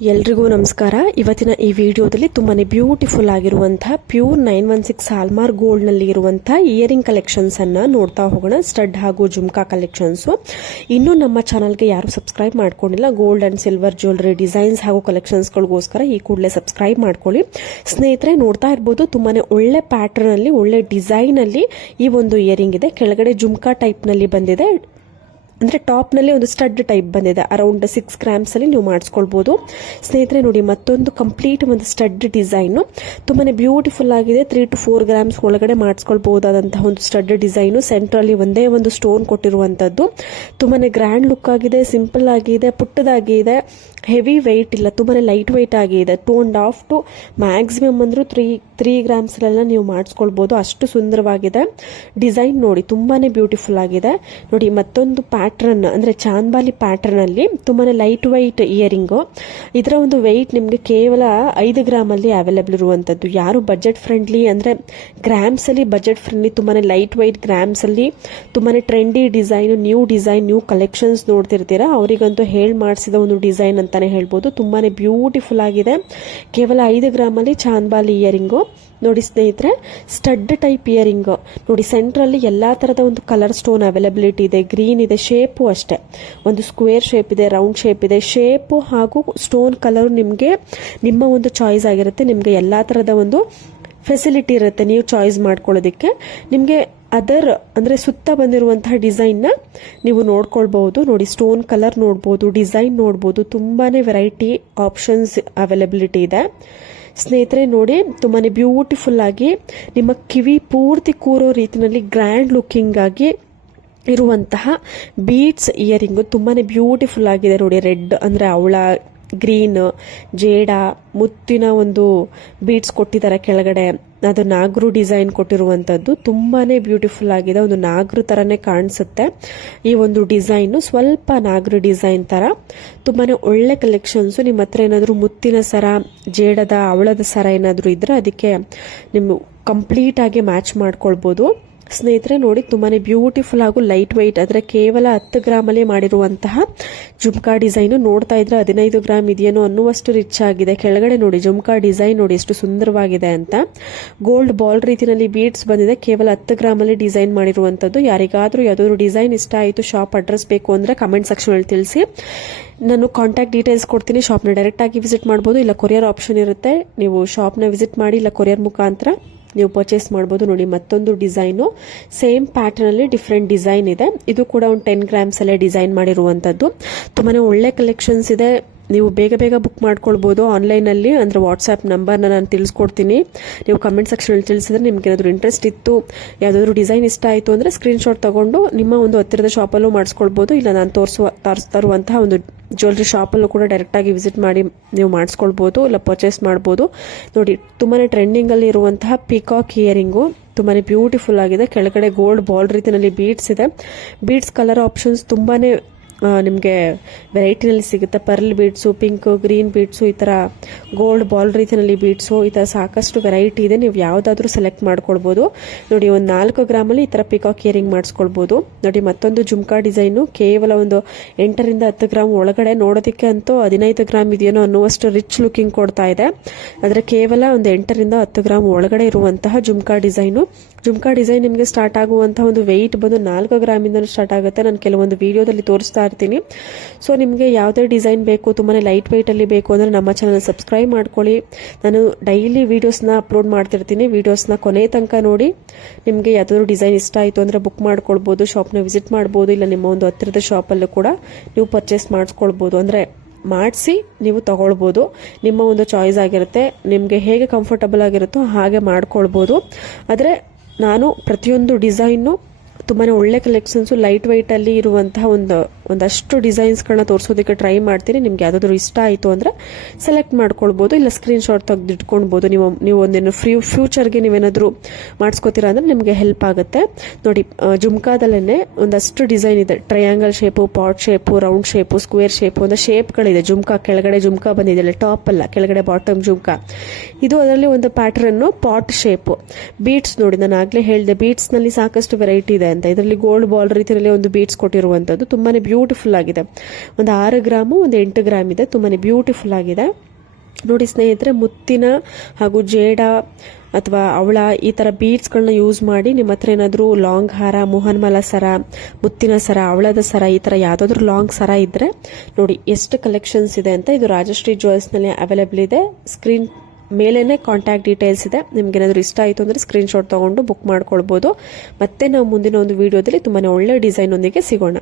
ಎಲ್ರಿಗೂ ನಮಸ್ಕಾರ. ಇವತ್ತಿನ ಈ ವಿಡಿಯೋದಲ್ಲಿ ತುಂಬಾನೇ ಬ್ಯೂಟಿಫುಲ್ ಆಗಿರುವಂತಹ ಪ್ಯೂರ್ 916 ಹಾಲ್ಮಾರ್ಕ್ ಗೋಲ್ಡ್ ನಲ್ಲಿ ಇರುವಂತಹ ಇಯರಿಂಗ್ ಕಲೆಕ್ಷನ್ಸ್ ಅನ್ನ ನೋಡ್ತಾ ಹೋಗೋಣ. ಸ್ಟಡ್ ಹಾಗೂ ಜುಮ್ಕಾ ಕಲೆಕ್ಷನ್ಸ್. ಇನ್ನು ನಮ್ಮ ಚಾನಲ್ಗೆ ಯಾರು ಸಬ್ಸ್ಕ್ರೈಬ್ ಮಾಡ್ಕೊಂಡಿಲ್ಲ, gold and silver jewellery designs ಹಾಗೂ ಕಲೆಕ್ಷನ್ಸ್ ಗಳಿಗೋಸ್ಕರ ಈ ಕೂಡಲೇ ಸಬ್ಸ್ಕ್ರೈಬ್ ಮಾಡ್ಕೊಳ್ಳಿ. ಸ್ನೇಹಿತರೆ, ನೋಡ್ತಾ ಇರಬಹುದು ತುಂಬಾನೇ ಒಳ್ಳೆ ಪ್ಯಾಟರ್ನ್ ಅಲ್ಲಿ, ಒಳ್ಳೆ ಡಿಸೈನ್ ಅಲ್ಲಿ ಈ ಒಂದು ಇಯರಿಂಗ್ ಇದೆ. ಕೆಳಗಡೆ ಜುಮ್ಕಾ ಟೈಪ್ ನಲ್ಲಿ ಬಂದಿದೆ, ಅಂದರೆ ಟಾಪ್ನಲ್ಲಿ ಒಂದು ಸ್ಟಡ್ ಟೈಪ್ ಬಂದಿದೆ. ಅರೌಂಡ್ 6 ಗ್ರಾಮ್ಸ್ ಅಲ್ಲಿ ನೀವು ಮಾಡಿಸ್ಕೊಳ್ಬಹುದು. ಸ್ನೇಹಿತರೆ ನೋಡಿ, ಮತ್ತೊಂದು ಕಂಪ್ಲೀಟ್ ಒಂದು ಸ್ಟಡ್ ಡಿಸೈನು ತುಂಬಾನೇ ಬ್ಯೂಟಿಫುಲ್ ಆಗಿದೆ. 3 to 4 ಗ್ರಾಮ್ಸ್ ಒಳಗಡೆ ಮಾಡಿಸ್ಕೊಳ್ಬಹುದಾದಂತಹ ಒಂದು ಸ್ಟಡ್ ಡಿಸೈನು. ಸೆಂಟ್ರಲ್ಲಿ ಒಂದೇ ಒಂದು ಸ್ಟೋನ್ ಕೊಟ್ಟಿರುವಂತದ್ದು. ತುಂಬಾನೇ ಗ್ರ್ಯಾಂಡ್ ಲುಕ್ ಆಗಿದೆ, ಸಿಂಪಲ್ ಆಗಿದೆ, ಪುಟ್ಟದಾಗಿದೆ, ಹೆವಿ ವೆಯ್ಟ್ ಇಲ್ಲ, ತುಂಬಾನೇ ಲೈಟ್ ವೆಯ್ಟ್ ಆಗಿದೆ. 2.5 to ಮ್ಯಾಕ್ಸಿಮಮ್ ಅಂದ್ರೂ 3 ಗ್ರಾಮ್ಸ್ ಎಲ್ಲ ನೀವು ಮಾಡಿಸ್ಕೊಳ್ಬಹುದು. ಅಷ್ಟು ಸುಂದರವಾಗಿದೆ. ಡಿಸೈನ್ ನೋಡಿ ತುಂಬಾನೇ ಬ್ಯೂಟಿಫುಲ್ ಆಗಿದೆ. ನೋಡಿ, ಮತ್ತೊಂದು ಪ್ಯಾಟರ್ನ್ ಅಂದ್ರೆ ಚಾಂದ್ಬಾಲಿ ಪ್ಯಾಟರ್ನ್ ಅಲ್ಲಿ ತುಂಬಾನೇ ಲೈಟ್ ವೈಟ್ ಇಯರಿಂಗು. ಇದರ ಒಂದು ವೆಯ್ಟ್ ನಿಮಗೆ ಕೇವಲ 5 ಗ್ರಾಮ್ ಅಲ್ಲಿ ಅವೈಲೇಬಲ್ ಇರುವಂತದ್ದು. ಯಾರು ಬಜೆಟ್ ಫ್ರೆಂಡ್ಲಿ ಅಂದ್ರೆ ಗ್ರಾಮ್ಸ್ ಅಲ್ಲಿ ಬಜೆಟ್ ಫ್ರೆಂಡ್ಲಿ, ತುಂಬಾನೇ ಲೈಟ್ ವೈಟ್ ಗ್ರಾಮ್ಸ್ ಅಲ್ಲಿ ತುಂಬಾನೇ ಟ್ರೆಂಡಿ ಡಿಸೈನ್, ನ್ಯೂ ಕಲೆಕ್ಷನ್ಸ್ ನೋಡ್ತಿರ್ತೀರಾ, ಅವರಿಗಂತೂ ಹೇಳಿ ಮಾಡಿಸಿದ ಒಂದು ಡಿಸೈನ್ ಅಂತಾನೆ ಹೇಳ್ಬೋದು. ತುಂಬಾನೇ ಬ್ಯೂಟಿಫುಲ್ ಆಗಿದೆ. ಕೇವಲ 5 ಗ್ರಾಮ್ ಅಲ್ಲಿ ಚಾಂದ್ಬಾಲಿ ಇಯರಿಂಗು. ನೋಡಿ ಸ್ನೇಹಿತರೆ, ಸ್ಟಡ್ ಟೈಪ್ ಇಯರಿಂಗ್ ನೋಡಿ. ಸೆಂಟ್ರಲ್ಲಿ ಎಲ್ಲಾ ತರದ ಒಂದು ಕಲರ್ ಸ್ಟೋನ್ ಅವೈಲಬಿಲಿಟಿ ಇದೆ. ಗ್ರೀನ್ ಇದೆ, ಶೇಪು ಅಷ್ಟೇ ಒಂದು ಸ್ಕ್ವೇರ್ ಶೇಪ್ ಇದೆ, ರೌಂಡ್ ಶೇಪ್ ಇದೆ. ಶೇಪು ಹಾಗೂ ಸ್ಟೋನ್ ಕಲರ್ ನಿಮಗೆ ನಿಮ್ಮ ಒಂದು ಚಾಯ್ಸ್ ಆಗಿರುತ್ತೆ. ನಿಮಗೆ ಎಲ್ಲಾ ತರದ ಒಂದು ಫೆಸಿಲಿಟಿ ಇರುತ್ತೆ ನೀವು ಚಾಯ್ಸ್ ಮಾಡ್ಕೊಳ್ಳೋದಕ್ಕೆ. ನಿಮಗೆ ಅದರ್ ಅಂದ್ರೆ ಸುತ್ತ ಬಂದಿರುವಂತಹ ಡಿಸೈನ್ ನ ನೀವು ನೋಡ್ಕೊಳ್ಬಹುದು. ನೋಡಿ, ಸ್ಟೋನ್ ಕಲರ್ ನೋಡ್ಬೋದು, ಡಿಸೈನ್ ನೋಡ್ಬೋದು. ತುಂಬಾನೇ ವೆರೈಟಿ ಆಪ್ಷನ್ಸ್ ಅವೈಲಬಿಲಿಟಿ ಇದೆ. ಸ್ನೇಹಿತರೆ ನೋಡಿ, ತುಂಬಾನೇ ಬ್ಯೂಟಿಫುಲ್ ಆಗಿ ನಿಮ್ಮ ಕಿವಿ ಪೂರ್ತಿ ಕೂರೋ ರೀತಿಯಲ್ಲಿ ಗ್ರ್ಯಾಂಡ್ ಲುಕಿಂಗ್ ಆಗಿ ಇರುವಂತಹ ಬೀಡ್ಸ್ ಇಯರಿಂಗ್ ತುಂಬಾನೇ ಬ್ಯೂಟಿಫುಲ್ ಆಗಿದೆ. ನೋಡಿ, ರೆಡ್ ಅಂದ್ರೆ ಅವಳ, ಗ್ರೀನ್, ಜೇಡ, ಮುತ್ತಿನ ಒಂದು ಬೀಡ್ಸ್ ಕೊಟ್ಟಿದ್ದಾರೆ ಕೆಳಗಡೆ. ಅದು ನಾಗರು ಡಿಸೈನ್ ಕೊಟ್ಟಿರುವಂತದ್ದು ತುಂಬಾನೇ ಬ್ಯೂಟಿಫುಲ್ ಆಗಿದೆ. ಒಂದು ನಾಗರು ತರನೇ ಕಾಣಿಸುತ್ತೆ ಈ ಒಂದು ಡಿಸೈನ್. ಸ್ವಲ್ಪ ನಾಗರು ಡಿಸೈನ್ ತರ ತುಂಬಾನೇ ಒಳ್ಳೆ ಕಲೆಕ್ಷನ್ಸ್. ನಿಮ್ಮ ಹತ್ರ ಏನಾದ್ರು ಮುತ್ತಿನ ಸರ, ಜೇಡದ, ಅವಳದ ಸರ ಏನಾದ್ರು ಇದ್ರೆ ಅದಕ್ಕೆ ನಿಮ್ಮ ಕಂಪ್ಲೀಟ್ ಆಗಿ ಮ್ಯಾಚ್ ಮಾಡ್ಕೊಳ್ಬಹುದು. ಸ್ನೇಹಿತರೆ ನೋಡಿ, ತುಂಬಾನೇ ಬ್ಯೂಟಿಫುಲ್ ಹಾಗೂ ಲೈಟ್ ವೈಟ್, ಆದರೆ ಕೇವಲ 10 ಗ್ರಾಮ್ ಅಲ್ಲಿ ಮಾಡಿರುವಂತಹ ಜುಮ್ಕಾ ಡಿಸೈನ್. ನೋಡ್ತಾ ಇದ್ರೆ 15 ಗ್ರಾಮ್ ಇದೆಯೇನೋ ಅನ್ನುವಷ್ಟು ರಿಚ್ ಆಗಿದೆ. ಕೆಳಗಡೆ ನೋಡಿ ಜುಮ್ಕಾ ಡಿಸೈನ್ ನೋಡಿ ಎಷ್ಟು ಸುಂದರವಾಗಿದೆ ಅಂತ. ಗೋಲ್ಡ್ ಬಾಲ್ ರೀತಿಯಲ್ಲಿ ಬೀಡ್ಸ್ ಬಂದಿದೆ. ಕೇವಲ 10 ಗ್ರಾಮ್ ಅಲ್ಲಿ ಡಿಸೈನ್ ಮಾಡಿರುವಂತದ್ದು. ಯಾರಿಗಾದ್ರೂ ಯಾವ್ದಾದ್ರು ಡಿಸೈನ್ ಇಷ್ಟ ಆಯಿತು, ಶಾಪ್ ಅಡ್ರೆಸ್ ಬೇಕು ಅಂದ್ರೆ ಕಮೆಂಟ್ ಸೆಕ್ಷನ್ ಅಲ್ಲಿ ತಿಳಿಸಿ. ನಾನು ಕಾಂಟ್ಯಾಕ್ಟ್ ಡೀಟೇಲ್ಸ್ ಕೊಡ್ತೀನಿ. ಶಾಪ್ನ ಡೈರೆಕ್ಟ್ ಆಗಿ ವಿಸಿಟ್ ಮಾಡಬಹುದು, ಇಲ್ಲ ಕೊರಿಯರ್ ಆಪ್ಷನ್ ಇರುತ್ತೆ. ನೀವು ಶಾಪ್ನ ವಿಸಿಟ್ ಮಾಡಿ, ಇಲ್ಲ ಕೊರಿಯರ್ ಮುಖಾಂತರ ನೀವು ಪರ್ಚೇಸ್ ಮಾಡಬಹುದು. ನೋಡಿ, ಮತ್ತೊಂದು ಡಿಸೈನು ಸೇಮ್ ಪ್ಯಾಟರ್ನ್ ಅಲ್ಲಿ ಡಿಫ್ರೆಂಟ್ ಡಿಸೈನ್ ಇದೆ. ಇದು ಕೂಡ ಒಂದು 10 ಗ್ರಾಮ್ಸ್ ಅಲ್ಲೇ ಡಿಸೈನ್ ಮಾಡಿರುವಂತದ್ದು. ತುಂಬಾನೇ ಒಳ್ಳೆ ಕಲೆಕ್ಷನ್ಸ್ ಇದೆ. ನೀವು ಬೇಗ ಬುಕ್ ಮಾಡ್ಕೊಳ್ಬಹುದು ಆನ್ಲೈನ್ ಅಲ್ಲಿ. ಅಂದ್ರೆ ವಾಟ್ಸ್ಆಪ್ ನಂಬರ್ನ ನಾನು ತಿಳಿಸ್ಕೊಡ್ತೀನಿ. ನೀವು ಕಮೆಂಟ್ ಸೆಕ್ಷನ್ ಅಲ್ಲಿ ತಿಳಿಸಿದ್ರೆ ನಿಮ್ಗೆ ಏನಾದ್ರು ಇಂಟ್ರೆಸ್ಟ್ ಇತ್ತು, ಯಾವ್ದಾದ್ರು ಡಿಸೈನ್ ಇಷ್ಟ ಆಯಿತು ಅಂದ್ರೆ ಸ್ಕ್ರೀನ್ ಶಾಟ್ ತಗೊಂಡು ನಿಮ್ಮ ಒಂದು ಹತ್ತಿರದ ಶಾಪಲ್ಲೂ ಮಾಡಿಸ್ಕೊಳ್ಬಹುದು, ಇಲ್ಲ ನಾನು ತೋರಿಸ್ತಾ ಇರುವಂತಹ ಒಂದು ಜ್ಯುವೆಲರಿ ಶಾಪಲ್ಲೂ ಕೂಡ ಡೈರೆಕ್ಟ್ ಆಗಿ ವಿಸಿಟ್ ಮಾಡಿ ನೀವು ಮಾಡಿಸ್ಕೊಳ್ಬಹುದು, ಇಲ್ಲ ಪರ್ಚೇಸ್ ಮಾಡಬಹುದು. ನೋಡಿ, ತುಂಬಾನೇ ಟ್ರೆಂಡಿಂಗ್ ಅಲ್ಲಿ ಇರುವಂತಹ ಪಿಕಾಕ್ ಇಯರಿಂಗು ತುಂಬಾನೇ ಬ್ಯೂಟಿಫುಲ್ ಆಗಿದೆ. ಕೆಳಗಡೆ ಗೋಲ್ಡ್ ಬಾಲ್ ರೀತಿಯಲ್ಲಿ ಬೀಡ್ಸ್ ಇದೆ. ಬೀಡ್ಸ್ ಕಲರ್ ಆಪ್ಷನ್ಸ್ ತುಂಬಾನೇ ನಿಮಗೆ ವೆರೈಟಿನಲ್ಲಿ ಸಿಗುತ್ತೆ. Pearl beads, pink, green beads, ಈ ಥರ ಗೋಲ್ಡ್ ಬಾಲ್ ರೀತಿಯಲ್ಲಿ ಬೀಡ್ಸು, ಈ ಥರ ಸಾಕಷ್ಟು ವೆರೈಟಿ ಇದೆ. ನೀವು ಯಾವುದಾದ್ರೂ ಸೆಲೆಕ್ಟ್ ಮಾಡ್ಕೊಳ್ಬೋದು. ನೋಡಿ, ಒಂದು 4 ಗ್ರಾಮಲ್ಲಿ ಈ ಥರ ಪಿಕಾಕ್ ಇಯರಿಂಗ್ ಮಾಡಿಸ್ಕೊಳ್ಬೋದು. ನೋಡಿ, ಮತ್ತೊಂದು ಜುಮ್ಕಾ ಡಿಸೈನು ಕೇವಲ ಒಂದು 8 ರಿಂದ 10 ಗ್ರಾಮ್ ಒಳಗಡೆ. ನೋಡೋದಕ್ಕೆ ಅಂತೂ 15 ಗ್ರಾಮ್ ಇದೆಯೇನೋ ಅನ್ನುವಷ್ಟು ರಿಚ್ ಲುಕಿಂಗ್ ಕೊಡ್ತಾ ಇದೆ. ಆದರೆ ಕೇವಲ ಒಂದು 8 ರಿಂದ 10 ಗ್ರಾಮ್ ಒಳಗಡೆ ಇರುವಂತಹ ಜುಮ್ಕಾ ಡಿಸೈನು. ಜುಮ್ಕಾ ಡಿಸೈನ್ ನಿಮಗೆ ಸ್ಟಾರ್ಟ್ ಆಗುವಂತಹ ಒಂದು ವೆಯ್ಟ್ ಬಂದು 4 ಗ್ರಾಮಿಂದ ಸ್ಟಾರ್ಟ್ ಆಗುತ್ತೆ. ನಾನು ಕೆಲವೊಂದು ವಿಡಿಯೋದಲ್ಲಿ ತೋರಿಸ್ತಾ ಇರ್ತೀನಿ. ಸೊ ನಿಮಗೆ ಯಾವುದೇ ಡಿಸೈನ್ ಬೇಕು, ತುಂಬಾನೇ ಲೈಟ್ ವೆಯ್ಟ್ ಅಲ್ಲಿ ಬೇಕು ಅಂದ್ರೆ ನಮ್ಮ ಚಾನಲ್ ಸಬ್ಸ್ಕ್ರೈಬ್ ಮಾಡ್ಕೊಳ್ಳಿ. ನಾನು ಡೈಲಿ ವಿಡಿಯೋಸ್ನ ಅಪ್ಲೋಡ್ ಮಾಡ್ತಿರ್ತೀನಿ. ವಿಡಿಯೋಸ್ನ ಕೊನೆ ತನಕ ನೋಡಿ. ನಿಮಗೆ ಯಾವ್ದಾದ್ರು ಡಿಸೈನ್ ಇಷ್ಟ ಆಯಿತು ಅಂದ್ರೆ ಬುಕ್ ಮಾಡ್ಕೊಳ್ಬಹುದು, ಶಾಪ್ನ ವಿಸಿಟ್ ಮಾಡ್ಬೋದು, ಇಲ್ಲ ನಿಮ್ಮ ಒಂದು ಹತ್ತಿರದ ಶಾಪಲ್ಲೂ ಕೂಡ ನೀವು ಪರ್ಚೇಸ್ ಮಾಡಿಸ್ಕೊಳ್ಬಹುದು. ಅಂದ್ರೆ ಮಾಡಿಸಿ ನೀವು ತಗೊಳ್ಬೋದು. ನಿಮ್ಮ ಒಂದು ಚಾಯ್ಸ್ ಆಗಿರುತ್ತೆ. ನಿಮಗೆ ಹೇಗೆ ಕಂಫರ್ಟಬಲ್ ಆಗಿರುತ್ತೋ ಹಾಗೆ ಮಾಡ್ಕೊಳ್ಬೋದು. ಆದರೆ ನಾನು ಪ್ರತಿಯೊಂದು ಡಿಸೈನು ತುಂಬಾನೇ ಒಳ್ಳೆ ಕಲೆಕ್ಷನ್ಸ್ ಲೈಟ್ ವೈಟ್ ಅಲ್ಲಿ ಇರುವಂತಹ ಒಂದಷ್ಟು ಡಿಸೈನ್ಸ್ಗಳನ್ನ ತೋರಿಸೋದಕ್ಕೆ ಟ್ರೈ ಮಾಡ್ತೀನಿ. ನಿಮ್ಗೆ ಯಾವ್ದಾದ್ರು ಇಷ್ಟ ಆಯಿತು ಅಂದ್ರೆ ಸೆಲೆಕ್ಟ್ ಮಾಡ್ಕೊಳ್ಬಹುದು, ಇಲ್ಲ ಸ್ಕ್ರೀನ್ ಶಾಟ್ ತೆಗೆದಿಟ್ಕೊಳ್ಬಹುದು. ನೀವು ಒಂದೇನು ಫ್ಯೂಚರ್ಗೆ ನೀವೇನಾದ್ರು ಮಾಡಿಸ್ಕೋತೀರಾ ಅಂದ್ರೆ ನಿಮಗೆ ಹೆಲ್ಪ್ ಆಗುತ್ತೆ. ನೋಡಿ, ಜುಮ್ಕಾದಲ್ಲೇ ಒಂದಷ್ಟು ಡಿಸೈನ್ ಇದೆ. Triangle shape, pot shape, round shape, square shape, ಒಂದು ಶೇಪ್ಗಳಿದೆ. ಜುಮ್ಕಾ ಕೆಳಗಡೆ ಜುಮ್ಕಾ ಬಂದಿದೆ, ಟಾಪ್ ಅಲ್ಲ, ಕೆಳಗಡೆ ಬಾಟಮ್ ಜುಮ್ಕಾ. ಇದು ಅದರಲ್ಲಿ ಒಂದು ಪ್ಯಾಟರ್ನ್ ಪಾಟ್ ಶೇಪ್. ಬೀಡ್ಸ್ ನೋಡಿ, ನಾನು ಆಗ್ಲೇ ಹೇಳಿದೆ ಬೀಡ್ಸ್ ನಲ್ಲಿ ಸಾಕಷ್ಟು ವೆರೈಟಿ ಇದೆ. ಅಂತ. ಇದರಲ್ಲಿ ಗೋಲ್ಡ್ ಬಾಲ್ ರೀತಿಯಲ್ಲಿ ಒಂದು ಬೀಡ್ಸ್ ಕೊಟ್ಟಿರುವಂಥದ್ದು ತುಂಬಾ ಬ್ಯೂಟಿಫುಲ್ ಆಗಿದೆ. ಒಂದು 6 ಗ್ರಾಮು ಒಂದು 8 ಗ್ರಾಮ್ ಇದೆ. ತುಂಬಾ ಬ್ಯೂಟಿಫುಲ್ ಆಗಿದೆ ನೋಡಿ ಸ್ನೇಹಿತರೆ. ಮುತ್ತಿನ ಹಾಗೂ ಜೇಡ ಅಥವಾ ಅವಳ ಈ ಥರ ಬೀಡ್ಸ್ಗಳನ್ನ ಯೂಸ್ ಮಾಡಿ ನಿಮ್ಮ ಹತ್ರ ಏನಾದರೂ ಲಾಂಗ್ ಹಾರ, ಮೋಹನ್ಮಾಲ ಸರ, ಮುತ್ತಿನ ಸರ, ಅವಳದ ಸರ, ಈ ಥರ ಯಾವುದಾದ್ರೂ ಲಾಂಗ್ ಸರ ಇದ್ದರೆ ನೋಡಿ ಎಷ್ಟು ಕಲೆಕ್ಷನ್ಸ್ ಇದೆ ಅಂತ. ಇದು ರಾಜಶ್ರೀ ಜ್ಯುವೆಲ್ಸ್ನಲ್ಲಿ ಅವೈಲೇಬಲ್ ಇದೆ. ಸ್ಕ್ರೀನ್ ಮೇಲೇನೆ ಕಾಂಟ್ಯಾಕ್ಟ್ ಡೀಟೇಲ್ಸ್ ಇದೆ. ನಿಮ್ಗೆ ಏನಾದರೂ ಇಷ್ಟ ಆಯಿತು ಅಂದರೆ ಸ್ಕ್ರೀನ್ಶಾಟ್ ತೊಗೊಂಡು ಬುಕ್ ಮಾಡ್ಕೊಳ್ಬೋದು. ಮತ್ತೆ ನಾವು ಮುಂದಿನ ಒಂದು ವಿಡಿಯೋದಲ್ಲಿ ತುಂಬಾ ಒಳ್ಳೆ ಡಿಸೈನ್ ಒಂದಿಗೆ ಸಿಗೋಣ.